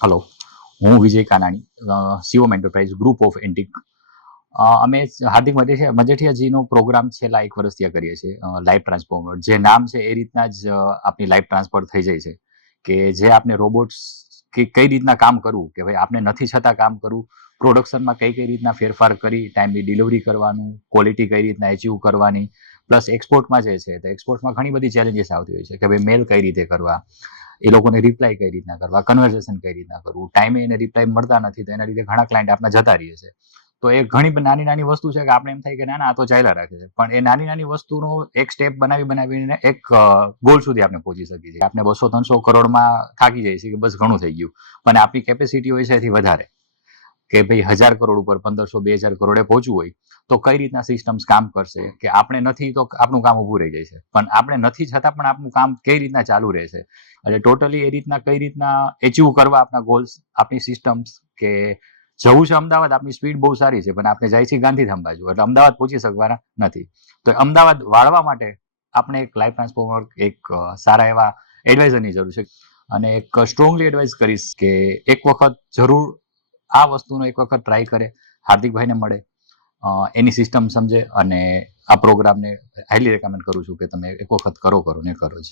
Hello, હું વિજય કાનાણી, સીઓમ enterprise group of antique. અમે હાર્દિક મજેઠિયાજીનો પ્રોગ્રામ છેલ્લા 1 વર્ષથી કરીએ છીએ, લાઈફ ટ્રાન્સફોર્મર. જે નામ છે એ રીતના જ આપની લાઈફ ટ્રાન્સફર થઈ જાય છે, કે જે આપણે રોબોટ્સ કે કઈ રીતના કામ કરવું, કે ભાઈ આપણે નથી છતાં કામ કરવું, પ્રોડક્શનમાં કઈ રીતના ફેરફાર કરી ટાઈમની ડિલિવરી કરવાનું, ક્વોલિટી કઈ રીતના એચીવ કરવાની, પ્લસ એક્સપોર્ટમાં જે છે તો એક્સપોર્ટમાં ઘણી બધી ચેલેન્જીસ આવતી હોય છે, કે ભાઈ મેલ કઈ રીતે કરવા, એ લોકોને રિપ્લાય કઈ રીતના કરવા, કન્વર્ઝેશન કઈ રીતના કરવું, ટાઈમે એને રિપ્લાય મળતા નથી, તો એના લીધે ઘણા ક્લાયન્ટ આપણા જતા રહીએ છે. તો એ ઘણી નાની વસ્તુ છે કે આપણે એમ થાય કે ના આ તો ચાલ્યા રાખે છે, પણ એ નાની વસ્તુનો એક સ્ટેપ બનાવીને એક ગોલ સુધી આપણે પહોંચી શકીએ છીએ. આપણે 200-300 કરોડમાં થાકી જાય છે કે બસ ઘણું થઈ ગયું, પણ આપણી કેપેસિટી હોય છે એથી વધારે, કે ભાઈ 1000 કરોડ ઉપર 1500-2000 કરોડે પહોંચવું હોય તો કઈ રીતના સિસ્ટમ્સ કામ કરશે, કે આપણે નથી તો આપણું કામ ઊભું રહી જાય છે, પણ આપણે નથી છતાં પણ આપણું કામ કઈ રીતના ચાલુ રહેશે, એટલે ટોટલી એ રીતના કઈ રીતના એચીવ કરવા આપણા ગોલ્સ, આપણી સિસ્ટમ્સ. કે જવું છે અમદાવાદ, આપની સ્પીડ બહુ સારી છે, પણ આપણે જાય છે ગાંધીધામ બાજુ, એટલે અમદાવાદ પહોંચી શકવાના નથી. તો અમદાવાદ વાળવા માટે આપણે એક લાઈફ ટ્રાન્સફોર્મર, એક સારા એવા એડવાઇઝરની જરૂર છે. અને એક સ્ટ્રોંગલી એડવાઇઝ કરીશ કે એક વખત જરૂર આ વસ્તુનો એક વખત ટ્રાય કરે, હાર્દિકભાઈને મળે, એની સિસ્ટમ સમજે, અને આ પ્રોગ્રામને હાઈલી રેકમેન્ડ કરું છું કે તમે એક વખત કરો જ.